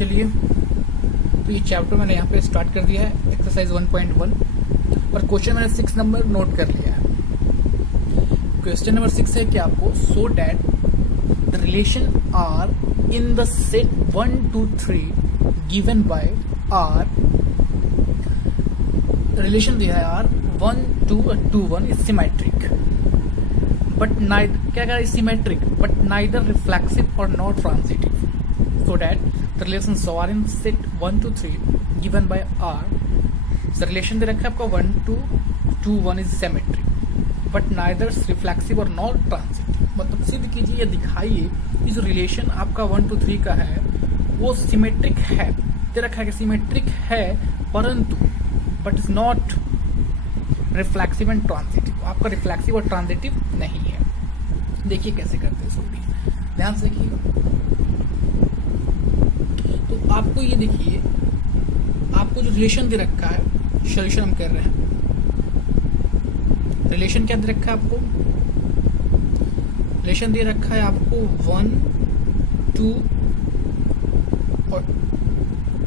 चलिए, तो ये चैप्टर मैंने यहाँ पे स्टार्ट कर दिया है, एक्सरसाइज 1.1, और क्वेश्चन मैंने 6 नंबर नोट कर लिया है। क्वेश्चन नंबर 6 है कि आपको so that the relation R in the set 1 2 3 given by R, relation दिया है आर 1 2 और 2 1 इज सिमेट्रिक बट नाइदर, क्या कह सिमेट्रिक बट नाइदर रिफ्लेक्सिव और not transitive, so that the relations are in set 1 to 3 given by R. So relation दे रखा है आपका 1 to 2 1 is symmetric but neither reflexive or not transitive। मतलब सिद्ध कीजिए या दिखाइए कि जो रिलेशन आपका 1 to 3 का है वो सिमेट्रिक है, दे रखा है कि सिमेट्रिक है परंतु but is not reflexive and transitive, आपका रिफ्लेक्सिव और ट्रांजिटिव नहीं है। देखिए कैसे करते हैं इसको भी, ध्यान से देखिएगा। तो आपको ये देखिए, आपको जो रिलेशन दे रखा है, सॉल्यूशन हम कर रहे हैं, रिलेशन क्या दे रखा है आपको, रिलेशन दे रखा है आपको 1 2 और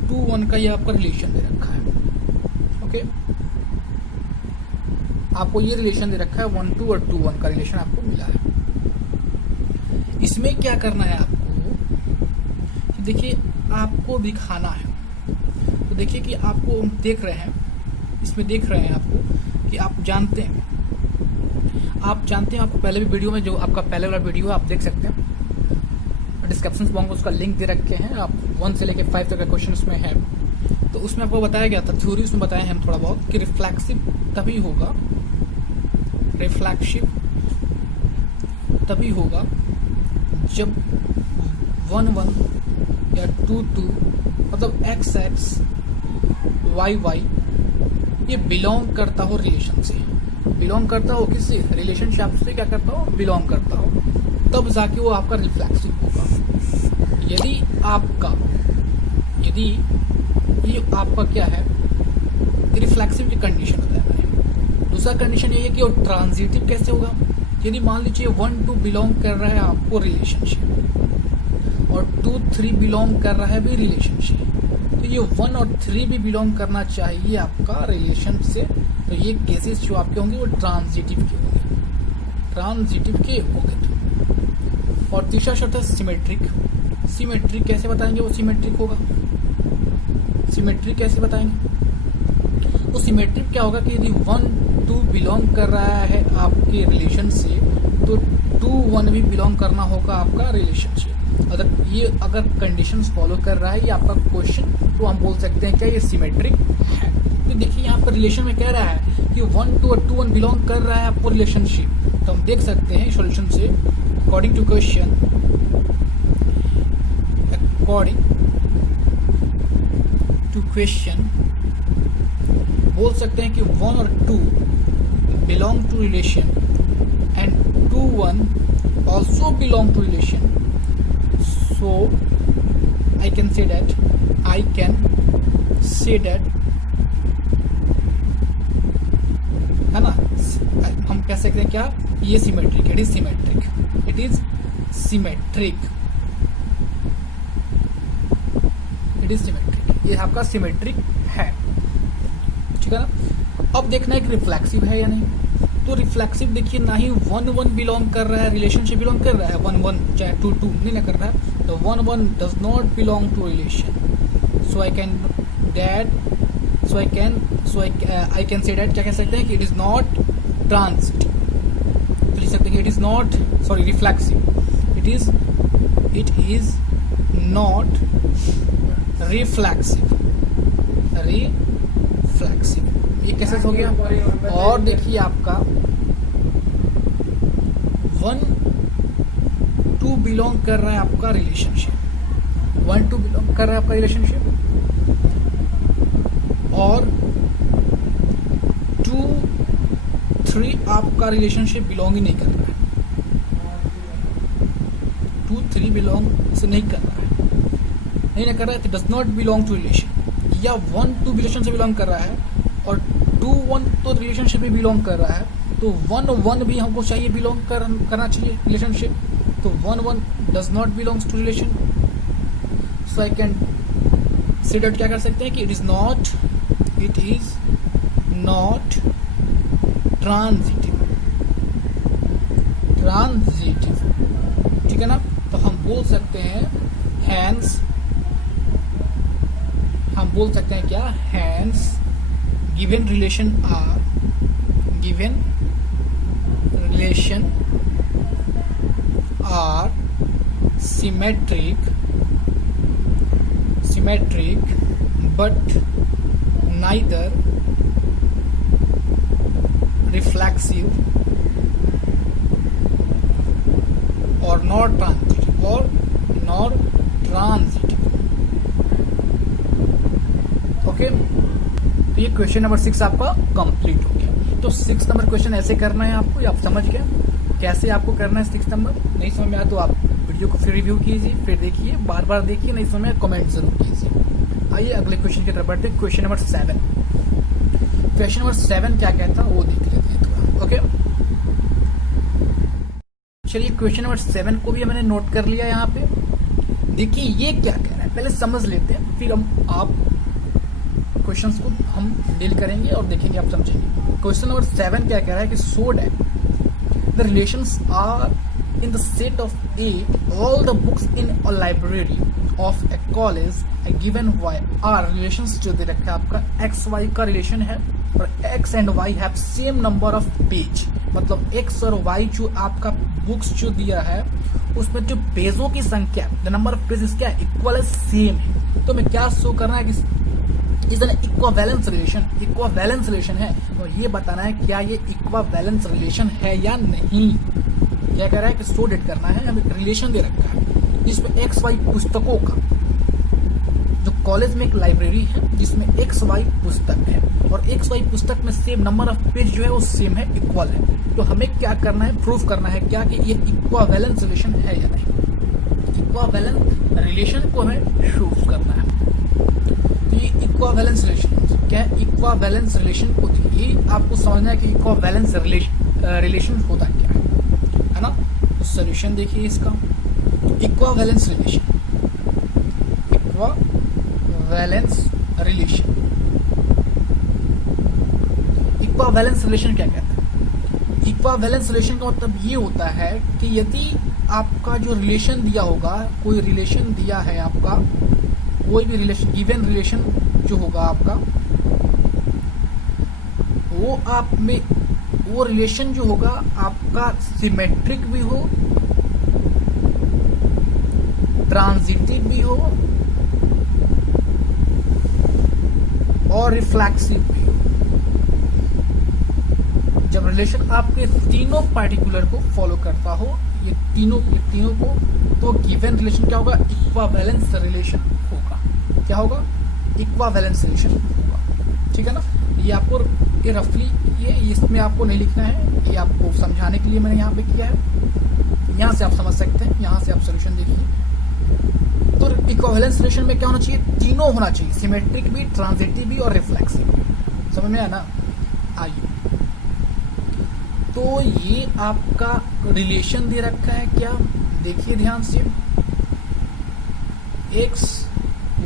2 1 का ये आपका रिलेशन दे रखा है। ओके, आपको ये रिलेशन दे रखा है 1 2 और 2 1 का रिलेशन आपको मिला है। इसमें क्या करना है आपको, देखिए आपको दिखाना है, तो देखिए कि आपको देख रहे हैं, इसमें देख रहे हैं आपको कि आप जानते हैं आपको पहले भी वीडियो में जो आपका पहले वाला वीडियो है आप देख सकते हैं, डिस्क्रिप्शन बॉक्स में उसका लिंक दे रखे हैं, आप 1 से लेकर 5 तक का क्वेश्चन उसमें है। तो उसमें आपको बताया गया था, थ्योरी उसमें बताया है हम थोड़ा बहुत कि रिफ्लेक्सिव तभी होगा, रिफ्लेक्सिव तभी होगा जब 1 1 या 2 2 मतलब x x y y ये बिलोंग करता हो रिलेशन से, बिलोंग करता हो किससे, रिलेशनशिप से, क्या करता हो, बिलोंग करता हो, तब जाके वो आपका रिफ्लेक्सिव होगा। यदि ये आपका क्या है, रिफ्लेक्सिव की कंडीशन होता है। दूसरा कंडीशन ये है कि वो ट्रांजिटिव कैसे होगा, यदि मान लीजिए 1 2 बिलोंग कर रहा है आपको रिलेशनशिप और 2 3 बिलोंग कर रहा है भी रिलेशनशिप, तो ये 1 और 3 भी बिलोंग करना चाहिए आपका रिलेशन से, तो ये केसेस जो आपके होंगे वो ट्रांजिटिव के होंगे, ट्रांजिटिव के होंगे। और तीसरा शर्त है सिमेट्रिक, सिमेट्रिक कैसे बताएंगे वो सिमेट्रिक होगा, सिमेट्रिक कैसे बताएंगे, तो सिमेट्रिक क्या होगा कि यदि 1 2 बिलोंग कर रहा है आपके रिलेशन से तो 2 1 भी बिलोंग करना होगा आपका रिलेशनशिप। अगर कंडीशंस फॉलो कर रहा है ये आपका क्वेश्चन, तो हम बोल सकते हैं क्या ये सिमेट्रिक है। तो देखिए यहाँ पर रिलेशन में कह रहा है कि 1 2 और 2 1 बिलोंग कर रहा है आपको रिलेशनशिप, तो हम देख सकते हैं सॉल्यूशन से अकॉर्डिंग टू क्वेश्चन, बोल सकते हैं कि 1 और 2 belong to relation and 2 1 also belong to relation, so I can say that है ना, हम कह सकते हैं क्या, ये सिमेट्रिक, इट इज सिमेट्रिक, ये आपका सिमेट्रिक है, ठीक है ना। अब देखना है कि रिफ्लेक्सिव है या नहीं, तो रिफ्लेक्सिव देखिए ना ही 1 1 बिलोंग कर रहा है, रिलेशनशिप बिलोंग कर रहा है 1 1 चाहे 2 2 नहीं ना कर रहा है, तो 1 1 does not belong to relation, so I can say that, क्या कह सकते हैं कि इट इज नॉट ट्रांजिटिव, तो लिख सकते हैं कि it is not, sorry reflexive, it is not reflexive, ये कैसे हो गया। और देखिए आपका 1 2 बिलोंग कर रहा है आपका रिलेशनशिप, 1 2 बिलोंग कर रहा है आपका रिलेशनशिप, और 2 3 आपका रिलेशनशिप बिलोंग ही नहीं कर रहा है, 2 3 बिलोंग से नहीं कर रहा है, नहीं ना कर रहा है, तो does not belong to relation, या 1 2 रिलेशन से बिलोंग कर रहा है और 2 1 तो रिलेशनशिप में बिलोंग कर रहा है, तो 1 1 भी हमको चाहिए बिलोंग करना चाहिए रिलेशनशिप, तो 1 1 does not belongs to relation, so I can say that क्या कर सकते हैं कि इट इज नॉट ट्रांजिटिव, ठीक है ना। तो हम बोल सकते हैं हैंस, हम बोल सकते हैं क्या, hence given relation R symmetric but neither reflexive or nor transitive। Okay, तो ये क्वेश्चन नंबर 6 आपका कंप्लीट हो गया। तो 6 नंबर क्वेश्चन ऐसे करना है आपको, आप समझ गए कैसे आपको करना है। 6 नंबर नहीं समझ में आया तो आप वीडियो को फिर रिव्यू कीजिए, फिर देखिए, बार बार देखिए, नहीं समझ में आया कमेंट जरूर कीजिए। आइए अगले क्वेश्चन की तरफ बढ़ते हैं। क्वेश्चन नंबर 7, क्वेश्चन नंबर 7 क्या कहता है वो देख लेते हैं थोड़ा। ओके, चलिए क्वेश्चन नंबर 7 को भी मैंने नोट कर लिया यहाँ पे। देखिए ये क्या कह रहा है, पहले समझ लेते हैं, फिर हम आप क्वेश्चंस को हम डील करेंगे और देखेंगे, आप समझेंगे। क्वेश्चन नंबर 7 क्या कह रहा है कि so that the relations are in the set of A, all the books in a library of a college a given Y are relations जो दे रखा है आपका x y का रिलेशन है और x and y have same number of page, मतलब x और y जो आपका बुक्स जो दिया है उसमें जो पेजों की संख्या, द नंबर ऑफ पेजेस क्या है, इक्वल है, सेम है। तो मैं क्या शो करना है कि इज एन इक्वावेलेंस रिलेशन है, और ये बताना है क्या ये इक्वावेलेंस रिलेशन है या नहीं। क्या कह रहा है कि सो डेट करना है, हमें रिलेशन दे रखा है जिसमें एक्स वाई पुस्तकों का, जो कॉलेज में एक लाइब्रेरी है जिसमें एक्स वाई पुस्तक है और एक्स वाई पुस्तक में सेम नंबर ऑफ पेज जो है वो सेम है, इक्वल है। तो हमें क्या करना है, प्रूफ करना है क्या कि ये इक्वावेलेंस रिलेशन है या नहीं। इक्वावेलेंस रिलेशन को हमें प्रूफ करना है। तो ये इक्वावेलेंस रिलेशन क्या है, इक्वावेलेंस रिलेशन को ये आपको समझना है कि इक्वावेलेंस रिलेशन होता क्या है ना। तो सॉल्यूशन देखिए इसका, इक्वावेलेंस रिलेशन क्या कहता है। इक्वावेलेंस रिलेशन का मतलब ये होता है कि यदि आपका जो रिलेशन दिया होगा, कोई रिलेशन दिया है आपका, कोई भी रिलेशन, गिवन रिलेशन जो होगा आपका, वो आप में वो रिलेशन जो होगा आपका सिमेट्रिक भी हो, ट्रांजिटिव भी हो और रिफ्लेक्सिव भी हो। जब रिलेशन आपके तीनों पार्टिकुलर को फॉलो करता हो, ये तीनों को, तो गिवन रिलेशन क्या होगा, इक्वावेलेंस रिलेशन होगा। क्या होगा, इक्वावेलेंस रिलेशन होगा। ठीक है ना। ये आपको ये रफली ये इसमें आपको नहीं लिखना है, ये आपको समझाने के लिए मैंने यहाँ पे किया है। यहाँ से आप समझ सकते हैं, यहाँ से आप सोल्यूशन देखिए। तो इक्विवेलेंस रिलेशन में क्या होना चाहिए, तीनों होना चाहिए, सिमेट्रिक भी, ट्रांजिटिव भी और रिफ्लेक्सिव भी। समझ में आया ना। आइए, तो ये आपका रिलेशन दे रखा है क्या, देखिए ध्यान से, एक्स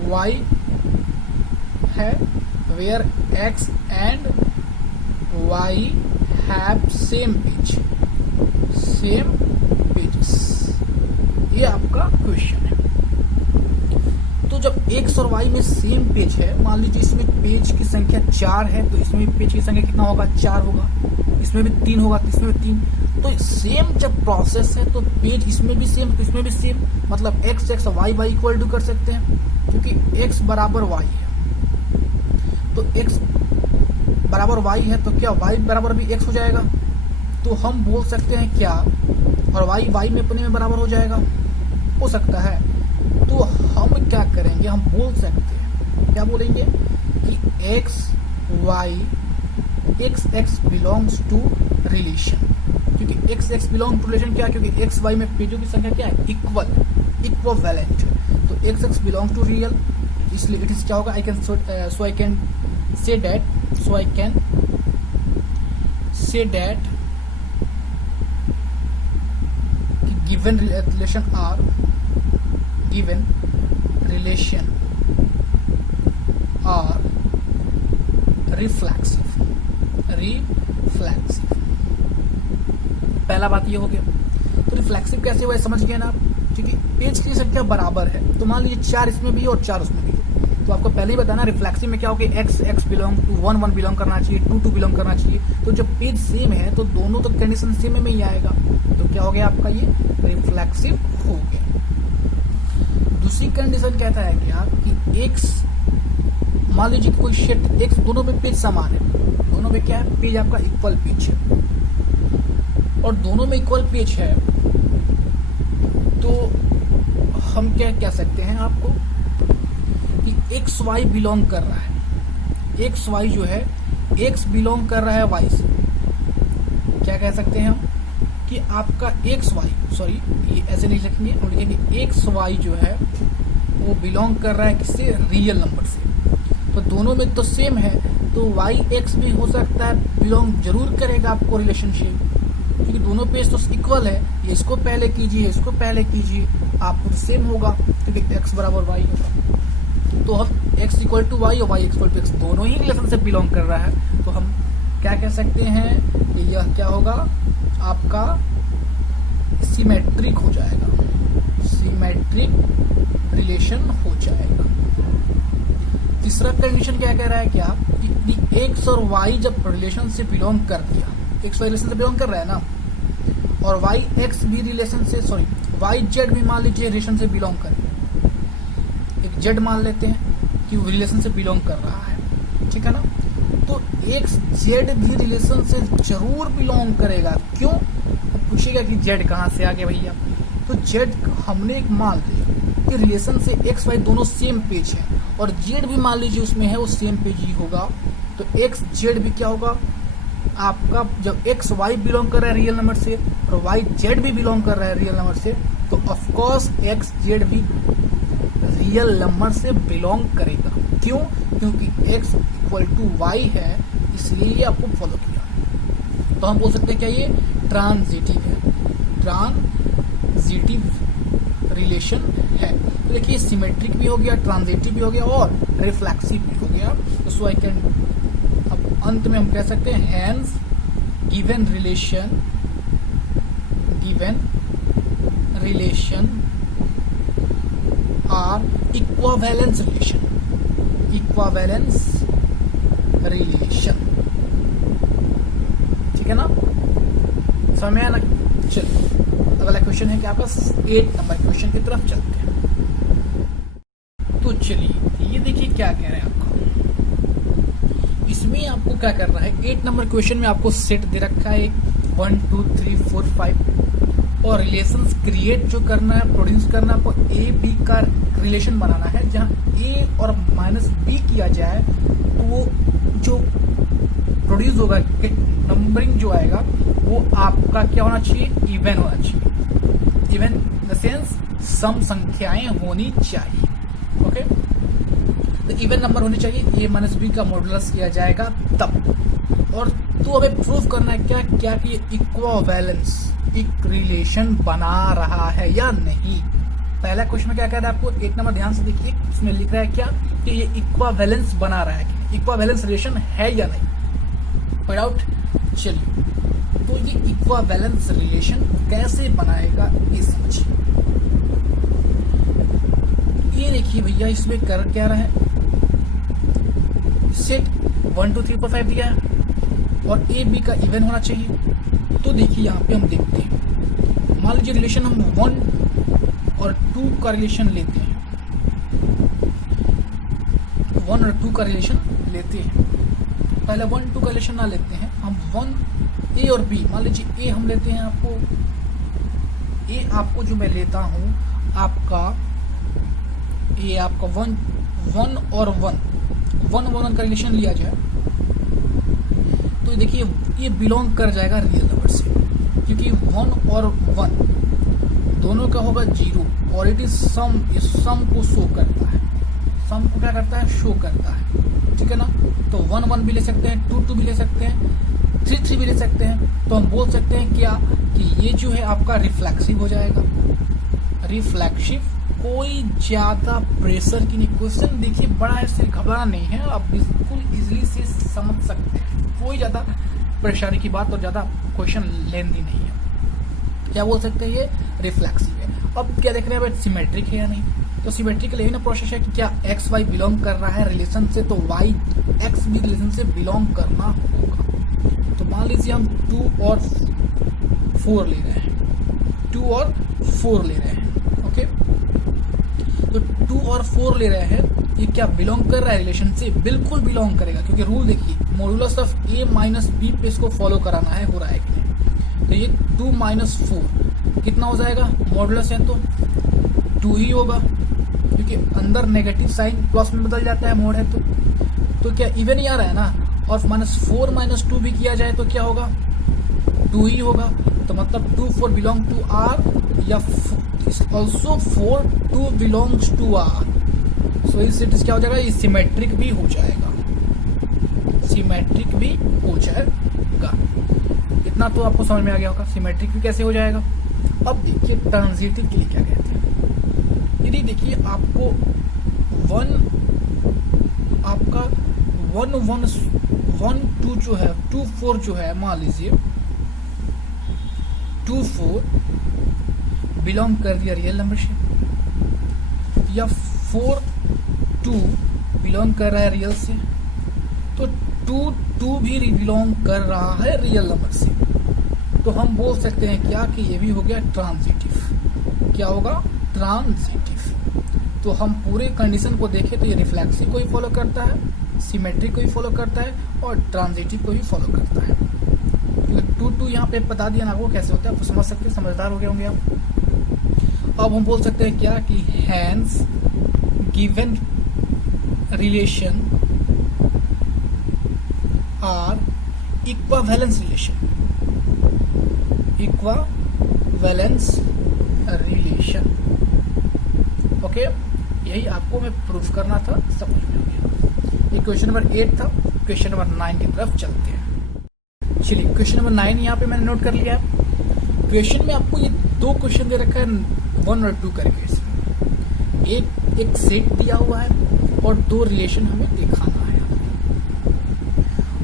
वाई है where x and y have same pages। ये आपका क्वेश्चन है। तो जब x और y में सेम पेज है, मान लीजिए इसमें पेज की संख्या 4 है तो इसमें भी पेज की संख्या कितना होगा, 4 होगा, इसमें भी 3 होगा तो इसमें भी 3। तो सेम जब प्रोसेस है तो पेज इसमें भी सेम तो इसमें भी सेम, मतलब x y इक्वल टू कर सकते हैं क्योंकि x बराबर y है। तो x बराबर y है तो क्या y बराबर भी x हो जाएगा। तो हम बोल सकते हैं क्या, और y में अपने में बराबर हो जाएगा, हो सकता है। तो हम क्या करेंगे, हम बोल सकते हैं, क्या बोलेंगे कि x बिलोंग्स टू रिलेशन, क्योंकि x बिलोंग टू रिलेशन क्या, क्योंकि x y में पेजों की संख्या क्या है, इक्विवेलेंट। तो x बिलोंग टू रियल, इसलिए इट इज क्या होगा, I can say that given relation reflexive. पहला बात ये हो गया। तो रिफ्लेक्सिव कैसे हुआ समझ गए ना आप, क्योंकि पेज की संख्या बराबर है, तो मान लीजिए 4 इसमें भी और 4 उसमें भी, तो आपको पहले ही बताना रिफ्लेक्सिव में क्या होगा, x बिलोंग टू 1 बिलोंग करना चाहिए, 2 बिलोंग करना चाहिए। तो जब पेज सेम है तो दोनों तो कंडीशन सेम में ही आएगा, तो क्या हो गया आपका ये रिफ्लेक्सिव हो गया। दूसरी कंडीशन कहता है क्या कि x, मान लीजिए कोई शेट x, दोनों में पेज समान है, दोनों में क्या है, पेज आपका इक्वल पेज है, और दोनों में इक्वल पेज है, तो हम क्या कह सकते हैं आपको कि एक्स वाई बिलोंग कर रहा है, एक्स वाई जो है एक्स बिलोंग कर रहा है वाई से। क्या कह सकते हैं हम कि आपका एक्स वाई, सॉरी ये ऐसे नहीं लिखेंगे, हम लिखेंगे एक्स वाई जो है वो बिलोंग कर रहा है किससे, रियल नंबर से। तो दोनों में तो सेम है, तो वाई एक्स भी हो सकता है बिलोंग जरूर करेगा आपको रिलेशनशिप, क्योंकि दोनों पेज तो इक्वल है। ये इसको पहले कीजिए, इसको पहले कीजिए, आपको सेम होगा, क्योंकि x बराबर y होगा। तो हम x इक्वल टू वाई और y इक्वल टू x दोनों ही रिलेशन से बिलोंग कर रहा है, तो हम क्या कह सकते हैं कि यह क्या होगा आपका सिमेट्रिक हो जाएगा, सिमेट्रिक रिलेशन हो जाएगा। तीसरा कंडीशन क्या कह रहा है क्या कि x और y जब रिलेशन से बिलोंग कर दिया, x वाई रिलेशन से बिलोंग कर रहा है ना, और वाई एक्स भी रिलेशन से, सॉरी वाई जेड भी मान लीजिए रिलेशन से बिलोंग कर, एक जेड मान लेते हैं कि वो रिलेशन से बिलोंग कर रहा है, ठीक है ना। तो एक्स जेड भी रिलेशन से जरूर बिलोंग करेगा। क्यों, पूछिएगा कि जेड कहाँ से आ गया भैया, तो जेड हमने एक मान लिया कि रिलेशन से एक्स वाई दोनों सेम पेज है, और जेड भी मान लीजिए उसमें है वो सेम पेज ही होगा, तो एक्स जेड भी क्या होगा आपका, जब एक्स वाई बिलोंग कर रहा है रियल नंबर से और वाई जेड भी बिलोंग कर रहा है रियल नंबर से, तो ऑफकोर्स एक्स जेड भी रियल नंबर से बिलोंग करेगा। क्यों, क्योंकि एक्स इक्वल टू वाई है, इसलिए ये आपको फॉलो किया। तो हम बोल सकते हैं क्या ये ट्रांजिटिव है, ट्रांजिटिव रिलेशन है। तो देखिए सिमेट्रिक भी हो गया, ट्रांजिटिव भी हो गया और रिफ्लेक्सिव भी हो गया। तो सो आई कैन, अब अंत में हम कह सकते हैं hence given relation are equivalence relation, ठीक है ना, समझ आया ना। चलिए अगला क्वेश्चन है कि आपका 8 नंबर क्वेश्चन की तरफ चलते हैं। तो चलिए ये देखिए क्या कह रहे हैं आपको, इसमें आपको क्या करना है, 8 नंबर क्वेश्चन में आपको सेट दे रखा है 1 2 3 4 5 और रिलेशंस क्रिएट जो करना है, प्रोड्यूस करना है, आपको ए बी का रिलेशन बनाना है, जहां ए और माइनस बी किया जाए तो वो जो प्रोड्यूस होगा नंबरिंग जो आएगा वो आपका क्या होना चाहिए, इवन होना चाहिए, इवन इन द सेंस सम संख्याएं होनी चाहिए। ओके, तो इवन नंबर होनी चाहिए, ए माइनस बी का मॉडुलस किया जाएगा तब। और तो हमें प्रूफ करना है क्या क्या कि ये इक्विवेलेंस एक रिलेशन बना रहा है या नहीं। पहला क्वेश्चन में क्या कह रहा है आपको, 8 नंबर ध्यान से देखिए, इसमें लिख रहा है क्या कि ये इक्विवेलेंस बना रहा है, इक्विवेलेंस रिलेशन है या नहीं, फाइंड आउट। चलिए तो ये इक्विवेलेंस रिलेशन कैसे बनाएगा ये समझिए। ये देखिए भैया इसमें कर क्या रहा है, सेट 1 2 3 4 5 दिया है और ए बी का इवन होना चाहिए। तो देखिए यहाँ पे हम देखते हैं, मान लीजिए रिलेशन हम 1 और 2 का रिलेशन लेते हैं, 1 और 2 का रिलेशन लेते हैं। पहले 1 2 का रिलेशन ना लेते हैं हम, 1 ए और बी, मान लीजिए ए हम लेते हैं, आपको जो मैं लेता हूं आपका ये आपका 1 और 1 का रिलेशन लिया जाए तो देखिए ये बिलोंग कर जाएगा रियल नंबर से, क्योंकि 1 और 1 दोनों का होगा 0 और इट इज सम, इस सम को शो करता है, सम को क्या करता है, शो करता है, ठीक है ना। तो 1 1 भी ले सकते हैं, 2 2 भी ले सकते हैं, 3 3 भी ले सकते हैं। तो हम बोल सकते हैं क्या कि ये जो है आपका रिफ्लेक्सिव हो जाएगा, रिफ्लेक्सिव कोई ज्यादा प्रेशर की नहीं। क्वेश्चन देखिए बड़ा है, इससे घबराना नहीं है, आप बिल्कुल इजीली से समझ सकते हैं। कोई ज्यादा परेशानी की बात और ज्यादा क्वेश्चन लेंदी नहीं है। क्या बोल सकते हैं, ये रिफ्लेक्सिव है। अब क्या देख रहे हैं, सिमेट्रिक है या नहीं। तो सिमेट्रिक के लिए ना प्रोसेस है कि क्या एक्स वाई बिलोंग कर रहा है रिलेशन से, तो वाई एक्स भी रिलेशन से बिलोंग करना होगा। तो मान लीजिए हम 2 और 4 ले रहे हैं, 2 और 4 ले रहे हैं, ओके। तो 2 और 4 ले रहे हैं, ये क्या बिलोंग कर रहा है रिलेशन से? बिल्कुल बिलोंग करेगा, क्योंकि रूल देखिए modulus of A minus B पे इसको फॉलो कराना है, हो रहा है कि नहीं। तो ये 2 माइनस 4 कितना हो जाएगा, मॉड्यूलस है तो 2 ही होगा, क्योंकि अंदर नेगेटिव साइन प्लस में बदल जाता है, मोड है तो क्या इवन ही आ रहा है ना। और -4 - 2 भी किया जाए तो क्या होगा, 2 ही होगा। तो मतलब 2 4 बिलोंग टू आर, या ऑल्सो 4 2 बिलोंग्स टू आर। सो इस इट क्या हो जाएगा, ये सिमेट्रिक भी हो जाएगा, सिमेट्रिक भी हो जाएगा। इतना तो आपको समझ में आ गया होगा, सिमेट्रिक भी कैसे हो जाएगा। अब देखिए ट्रांजिटिव के लिए क्या कहते हैं। यदि देखिए आपको 1 2 जो है, 2 4 जो है, मान लीजिए 2 4 बिलोंग कर दिया रियल नंबर से, या 4 2 बिलोंग कर रहा है रियल से, तो 2 2 भी बिलोंग कर रहा है रियल नंबर से। तो हम बोल सकते हैं क्या कि ये भी हो गया ट्रांजिटिव। क्या होगा, ट्रांजिटिव। तो हम पूरे कंडीशन को देखें तो ये रिफ्लेक्सिव को ही फॉलो करता है, सिमेट्रिक को ही फॉलो करता है, और ट्रांजिटिव को ही फॉलो करता है। तो 2 2 यहाँ पे बता दिया ना वो कैसे होता है, आप समझ सकते हैं, समझदार हो गए होंगे आप। अब हम बोल सकते हैं क्या कि hence given relation R equivalence relation, equivalence relation, okay. यही आपको मैं प्रूफ करना था, समझ में आ गया। ये क्वेश्चन नंबर 8 था। क्वेश्चन नंबर 9 की तरफ चलते हैं। चलिए क्वेश्चन नंबर 9 यहाँ पे मैंने नोट कर लिया है। क्वेश्चन में आपको ये 2 क्वेश्चन दे रखा है, 1 और 2 करके। इसमें एक सेट दिया हुआ है और 2 रिलेशन हमें दिखाना है,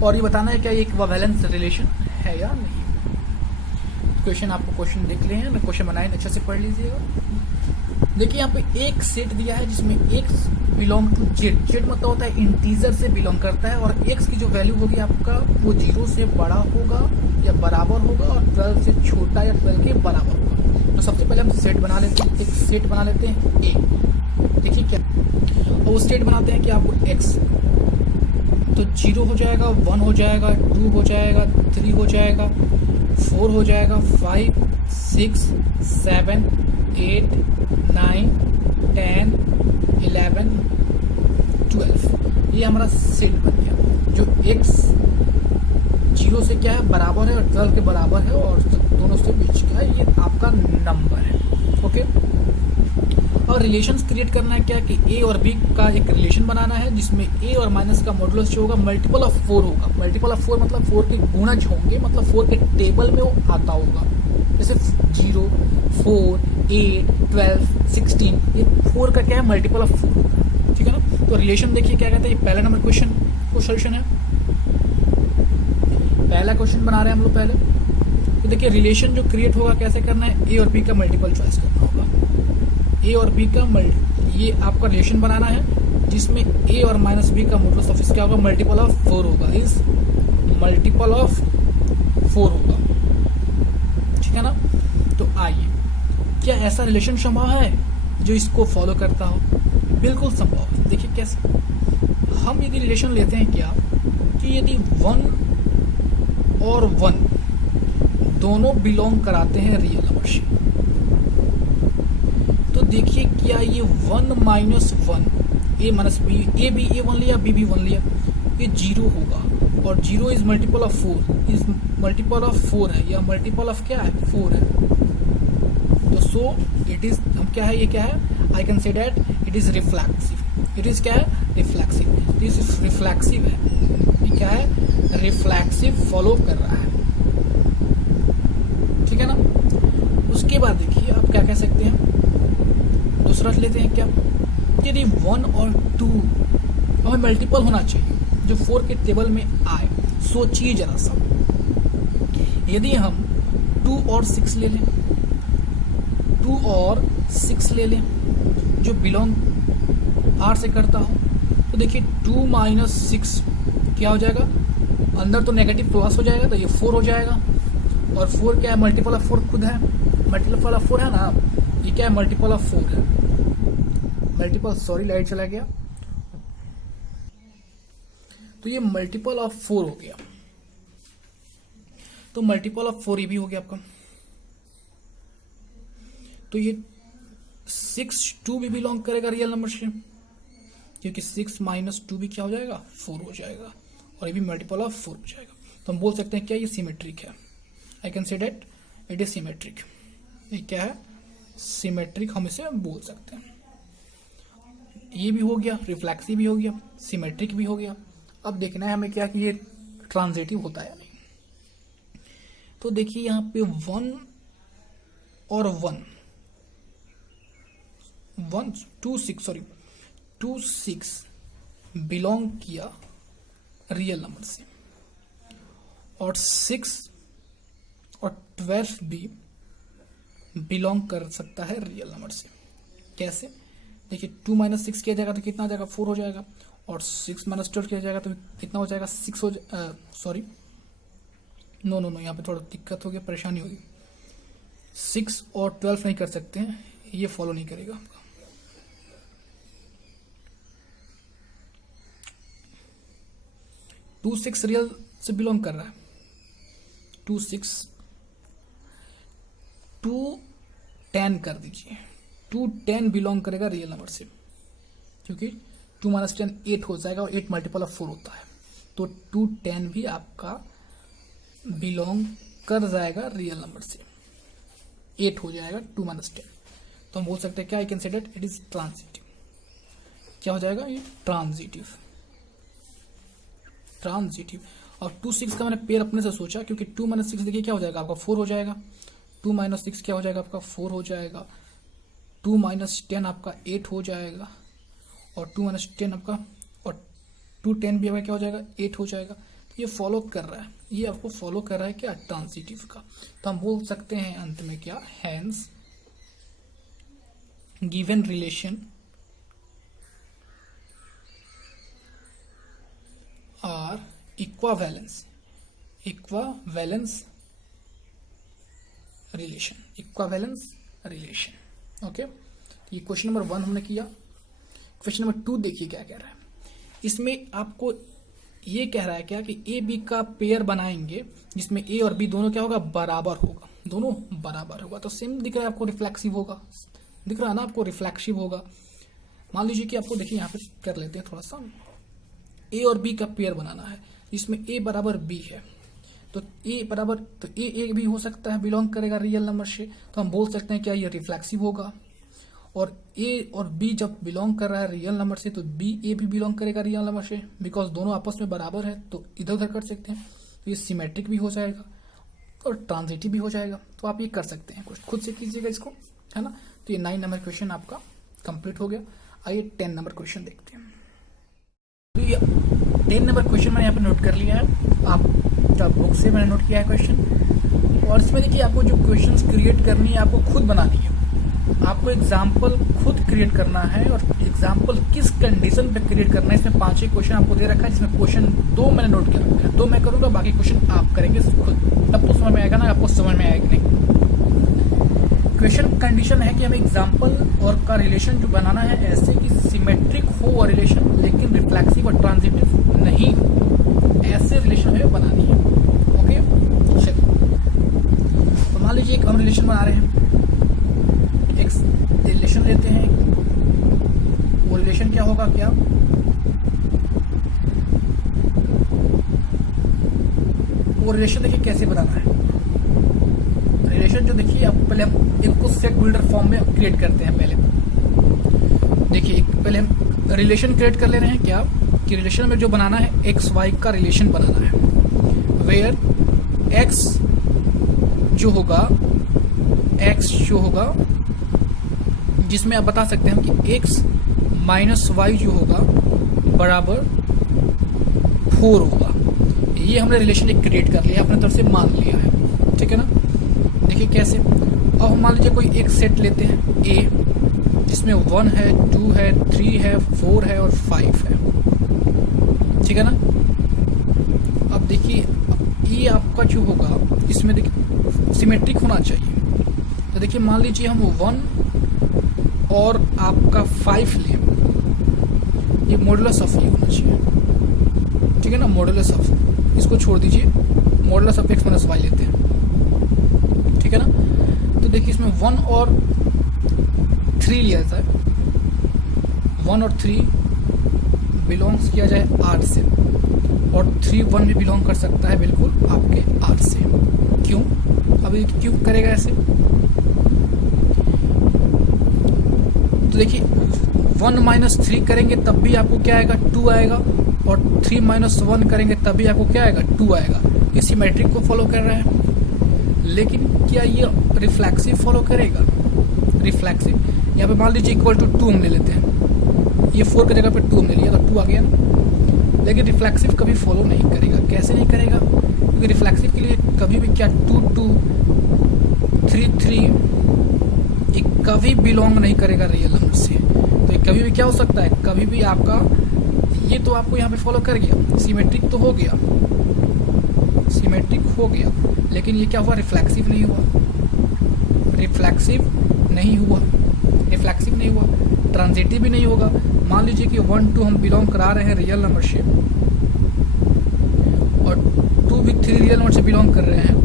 और ये बताना है क्या ये इक्विवेलेंस रिलेशन है या नहीं। क्वेश्चन आपको क्वेश्चन देख लिए हैं, क्वेश्चन 9 अच्छे से पढ़ लीजिएगा। देखिए यहाँ पे एक सेट दिया है जिसमें x belong to Z, Z मतलब होता है इंटीजर से बिलोंग करता है, और x की जो वैल्यू होगी आपका वो 0 से बड़ा होगा या बराबर होगा, और 12 से छोटा या 12 के बराबर होगा। तो सबसे पहले हम सेट बना लेते हैं, एक सेट बना लेते हैं A। देखिए क्या, और वो सेट बनाते हैं कि आपको x तो 0 हो जाएगा, 1 हो जाएगा, 2 हो जाएगा, 3 हो जाएगा, 4 हो जाएगा, 5 6 7 8 9 10 11 12। ये हमारा सेट बन गया, जो x 0 से क्या है बराबर है और 12 के बराबर है, और दोनों से बीच का है, ये आपका नंबर है, ओके। और रिलेशंस क्रिएट करना है क्या कि a और b का एक रिलेशन बनाना है, जिसमें a और माइनस का मॉडुलस जो होगा मल्टीपल ऑफ 4 होगा। मल्टीपल ऑफ 4 मतलब 4 के गुणज होंगे, मतलब 4 के टेबल में वो आता होगा। जैसे 0 4 8 12 16, ये 4 का क्या है, मल्टीपल ऑफ 4 होगा, ठीक है ना। तो रिलेशन देखिए क्या कहते हैं, पहला नंबर क्वेश्चन को सोल्यूशन है, पहला क्वेश्चन बना रहे हैं हम लोग पहले। तो देखिए रिलेशन जो क्रिएट होगा कैसे करना है, a और b का मल्टीपल चॉइस करना होगा। a और b का ये आपका रिलेशन बनाना है, जिसमें a और माइनस b का मॉडुलस ऑफ क्या होगा, मल्टीपल ऑफ 4 होगा, इज मल्टीपल ऑफ 4 होगा, ठीक है ना। तो आइए, क्या ऐसा रिलेशन संभव है जो इसको फॉलो करता हो? बिल्कुल संभव है। देखिए कैसे, हम यदि रिलेशन लेते हैं क्या कि यदि 1 और 1 दोनों बिलोंग कराते हैं रियल नंबर से, तो देखिए क्या ये 1 - 1 a माइनस बी, ए भी A1 लिया, बी भी 1 लिया, ये 0 होगा, और 0 is multiple of 4, is multiple of 4 है, या मल्टीपल ऑफ क्या है, 4 है। तो सो इट इज, हम क्या है, ये क्या है, I can say that it is reflexive. It is क्या है, रिफ्लेक्सिव। इट इज रिफ्लेक्सिव है, ये क्या है, रिफ्लेक्सिव फॉलो कर रहा है, ठीक है ना। उसके बाद देखिए आप क्या कह सकते हैं, दूसरा लेते हैं क्या, यदि 1 और 2 हमें मल्टीपल होना चाहिए जो 4 के टेबल में आए। सोचिए जरा सा, यदि हम 2 और 6 ले लें, 2 और 6 ले लें जो बिलोंग R से करता हो, तो देखिए 2 माइनस 6 क्या हो जाएगा, अंदर तो नेगेटिव प्लस हो जाएगा तो ये 4 हो जाएगा। और 4 क्या है, मल्टीपल ऑफ 4 खुद है, मल्टीपल ऑफ 4 है ना, ये क्या है, मल्टीपल ऑफ 4 है, मल्टीपल, सॉरी लाइट चला गया, तो ये मल्टीपल ऑफ 4 हो गया। तो मल्टीपल ऑफ 4 ये भी हो गया आपका। तो ये 6 2 भी बिलोंग करेगा रियल नंबर से, क्योंकि 6 माइनस 2 भी क्या हो जाएगा, 4 हो जाएगा, और ये भी मल्टीपल ऑफ 4 हो जाएगा। तो हम बोल सकते हैं क्या, ये सिमेट्रिक है। I can say that it is symmetric. ये क्या है, सिमेट्रिक हम इसे बोल सकते हैं। ये भी हो गया, रिफ्लेक्सिव भी हो गया, सिमेट्रिक भी हो गया। अब देखना है हमें क्या कि ये ट्रांजिटिव होता है या नहीं। तो देखिए यहाँ पे 1 और 2 6 बिलोंग किया रियल नंबर से, और 6 और 12 भी बिलोंग कर सकता है रियल नंबर से। कैसे, देखिए 2 माइनस 6 किया जाएगा तो कितना आ जाएगा, 4 हो जाएगा, और 6 माइनस 12 किया जाएगा तो कितना हो जाएगा, 6 हो सॉरी नो यहाँ पे थोड़ा दिक्कत हो गया, परेशानी होगी। 6 और 12 नहीं कर सकते हैं, ये फॉलो नहीं करेगा आपका। 2 6 रियल से बिलोंग कर रहा है, 2 6 2 10 कर दीजिए, 2 10 बिलोंग करेगा रियल नंबर से, क्योंकि 2 माइनस 10 8 हो जाएगा, और 8 मल्टीपल ऑफ 4 होता है। तो 2 10 भी आपका बिलोंग कर जाएगा रियल नंबर से, 8 हो जाएगा 2 माइनस 10। तो हम बोल सकते हैं क्या, आई can say that it is transitive. क्या हो जाएगा, ये ट्रांजिटिव। और 2 6 का मैंने पेयर अपने से सोचा, क्योंकि 2 माइनस 6 देखिए क्या हो जाएगा आपका, 4 हो जाएगा। 2 माइनस 6 क्या हो जाएगा आपका, 4 हो जाएगा। 2 माइनस 10 आपका 8 हो जाएगा, और 2 माइनस 10 आपका, और 2 10 भी आपका क्या हो जाएगा, 8 हो जाएगा। तो ये फॉलो कर रहा है, ये आपको फॉलो कर रहा है क्या, ट्रांजिटिव का। तो हम बोल सकते हैं अंत में क्या, hence given relation R equivalence relation. Okay, ये क्वेश्चन नंबर 1 हमने किया। क्वेश्चन नंबर 2 देखिए क्या कह रहा है। इसमें आपको ये कह रहा है क्या कि ए बी का पेयर बनाएंगे जिसमें ए और बी दोनों क्या होगा, बराबर होगा, दोनों बराबर होगा। तो सेम दिख रहा है आपको, रिफ्लेक्सिव होगा, दिख रहा है ना आपको, रिफ्लेक्सिव होगा। मान लीजिए कि आपको देखिए यहाँ पे कर लेते हैं थोड़ा सा, ए और बी का पेयर बनाना है जिसमें ए बराबर बी है, तो ए बराबर, तो ए भी हो सकता है बिलोंग करेगा रियल नंबर से। तो हम बोल सकते हैं क्या, ये रिफ्लेक्सिव होगा। और ए और बी जब बिलोंग कर रहा है रियल नंबर से, तो बी ए भी बिलोंग करेगा रियल नंबर से, बिकॉज दोनों आपस में बराबर है, तो इधर उधर कर सकते हैं। तो ये सिमेट्रिक भी हो जाएगा और ट्रांजिटिव भी हो जाएगा। तो आप ये कर सकते हैं, कुछ खुद से कीजिएगा इसको, है ना। तो ये 9 नंबर क्वेश्चन आपका कंप्लीट हो गया। आइए 10 नंबर क्वेश्चन देखते हैं। तो ये 10 नंबर क्वेश्चन मैंने यहाँ पे नोट कर लिया है, आप बुक से मैंने नोट किया है क्वेश्चन। और इसमें देखिए आपको जो क्वेश्चंस क्रिएट करनी है, आपको खुद बनानी है, आपको एग्जाम्पल खुद क्रिएट करना है। और एग्जाम्पल किस कंडीशन पे क्रिएट करना है, इसमें 5 क्वेश्चन आपको दे रखा है, जिसमें क्वेश्चन 2 मैंने नोट किया रखा है, 2 मैं करूंगा, बाकी क्वेश्चन आप करेंगे खुद। तब तो समझ में आएगा ना, आपको समझ में आएगा नहीं। क्वेश्चन कंडीशन है कि हमें एग्जाम्पल और का रिलेशन जो बनाना है ऐसे कि सिमेट्रिक हो वो रिलेशन, लेकिन रिफ्लेक्सिव और ट्रांजिटिव नहीं हो, ऐसे रिलेशन हमें बनानी है। ओके, तो मान लीजिए एक हम रिलेशन बना रहे हैं, एक रिलेशन लेते हैं, वो रिलेशन क्या होगा, क्या वो रिलेशन देखिए कैसे बनाना है। रिलेशन जो देखिए आपको पहले हम एक को सेट बिल्डर फॉर्म में क्रिएट करते हैं। पहले देखिए पहले हम रिलेशन क्रिएट कर ले रहे हैं क्या, कि रिलेशन में जो बनाना है एक्स वाई का रिलेशन बनाना है, वेयर एक्स जो होगा जिसमें आप बता सकते हैं कि x माइनस वाई जो होगा बराबर 4 होगा। ये हमने रिलेशन एक क्रिएट कर लिया, अपने तरफ से मान लिया है, ठीक है ना। देखिए कैसे, अब हम मान लीजिए कोई एक सेट लेते हैं A, जिसमें 1 है, 2 है, 3 है, 4 है और 5 है, ठीक है ना। अब देखिए ये आपका जो होगा इसमें देखिए सिमेट्रिक होना चाहिए। तो देखिए मान लीजिए हम 1 और आपका 5 लें, ये मॉडुलस ऑफ ये होना चाहिए, ठीक है ना। मॉडुलस ऑफ, इसको छोड़ दीजिए, modulus of x minus Y लेते हैं, ठीक है ना। तो देखिए इसमें 1 और 3 लिया जाता है, 1 और 3 बिलोंग्स किया जाए R से, और 3 1 भी बिलोंग कर सकता है बिल्कुल आपके R से। क्यों? अभी क्यों करेगा ऐसे? तो देखिए 1 माइनस 3 करेंगे तब भी आपको क्या आएगा, 2 आएगा, और 3 माइनस 1 करेंगे तब भी आपको क्या आएगा, 2 आएगा। ये सिमेट्रिक को फॉलो कर रहा है, लेकिन क्या ये रिफ्लेक्सिव फॉलो करेगा? रिफ्लेक्सिव, यहाँ पे मान लीजिए इक्वल टू 2 हम ले लेते हैं, ये 4 की जगह पे 2 हमने लिया तो 2 आ गया ना। लेकिन रिफ्लेक्सिव कभी फॉलो नहीं करेगा। कैसे नहीं करेगा? क्योंकि रिफ्लेक्सिव के लिए कभी भी क्या 2 2 3 3 ये कभी बिलोंग नहीं करेगा रियल नंबर से। तो ये कभी भी क्या हो सकता है, कभी भी आपका ये तो आपको यहाँ पे फॉलो कर गया, सिमेट्रिक तो हो गया, सिमेट्रिक हो गया, लेकिन ये क्या हुआ, रिफ्लेक्सिव नहीं हुआ, रिफ्लेक्सिव नहीं हुआ, रिफ्लेक्सिव नहीं हुआ, ट्रांजिटिव भी नहीं होगा। मान लीजिए कि 1 2 हम बिलोंग करा रहे हैं रियल नंबर से, और 2 भी 3 रियल नंबर से बिलोंग कर रहे हैं,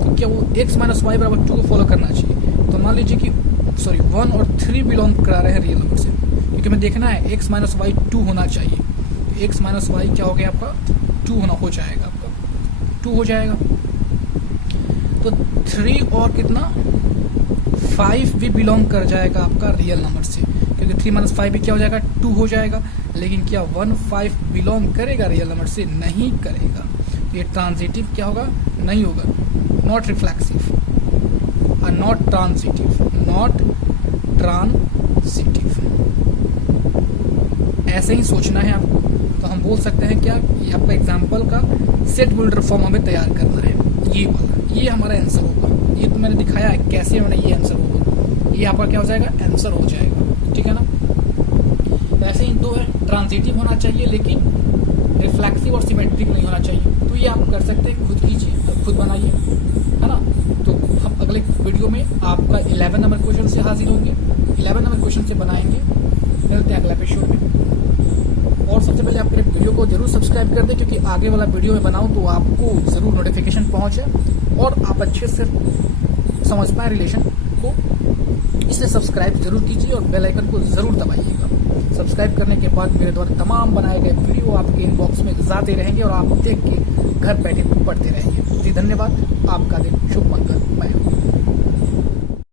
तो क्या वो x माइनस वाई बराबर 2 को फॉलो करना चाहिए? तो मान लीजिए कि 1 और 3 बिलोंग करा रहे हैं रियल नंबर से, क्योंकि हमें देखना है x माइनस वाई 2 होना चाहिए। तो x माइनस वाई क्या हो गया आपका, 2 होना हो जाएगा, आपका 2 हो जाएगा। तो 3 और कितना 5 भी बिलोंग कर जाएगा आपका रियल नंबर से, क्योंकि 3 माइनस 5 भी क्या हो जाएगा, 2 हो जाएगा। लेकिन क्या 1 5 बिलोंग करेगा रियल नंबर से? नहीं करेगा। ये ट्रांजिटिव क्या होगा, नहीं होगा, not reflexive, not transitive, not transitive. ऐसे ही सोचना है आपको। तो हम बोल सकते हैं क्या, ये आपका एग्जाम्पल का सेट बिल्डर फॉर्म हमें तैयार करना है, ये वाला, ये हमारा आंसर होगा। ये तो मैंने दिखाया है कैसे मैंने ये आंसर होगा, ये आपका क्या हो जाएगा, आंसर हो जाएगा, ठीक है ना। तो ऐसे ही 2 है, ट्रांजिटिव होना चाहिए लेकिन रिफ्लेक्सिव और सिमेट्रिक नहीं होना चाहिए। तो ये आप कर सकते हैं, खुद कीजिए, खुद बनाइए, है ना। तो हम अगले वीडियो में आपका 11 नंबर क्वेश्चन से हाजिर होंगे, 11 नंबर क्वेश्चन से बनाएंगे। मिलते हैं अगला एपिसोड में। और सबसे पहले आप मेरे वीडियो को जरूर सब्सक्राइब कर दें, क्योंकि आगे वाला वीडियो में बनाऊं तो आपको ज़रूर नोटिफिकेशन पहुंचे और आप अच्छे से समझ पाएँ रिलेशन को। इसलिए सब्सक्राइब जरूर कीजिए और बेल आइकन को ज़रूर दबाइएगा। सब्सक्राइब करने के बाद मेरे द्वारा तमाम बनाए गए वीडियो आपके इनबॉक्स में जाते रहेंगे और आप देख के घर बैठे पढ़ते रहेंगे। जी धन्यवाद, आपका दिन शुभ मंगल।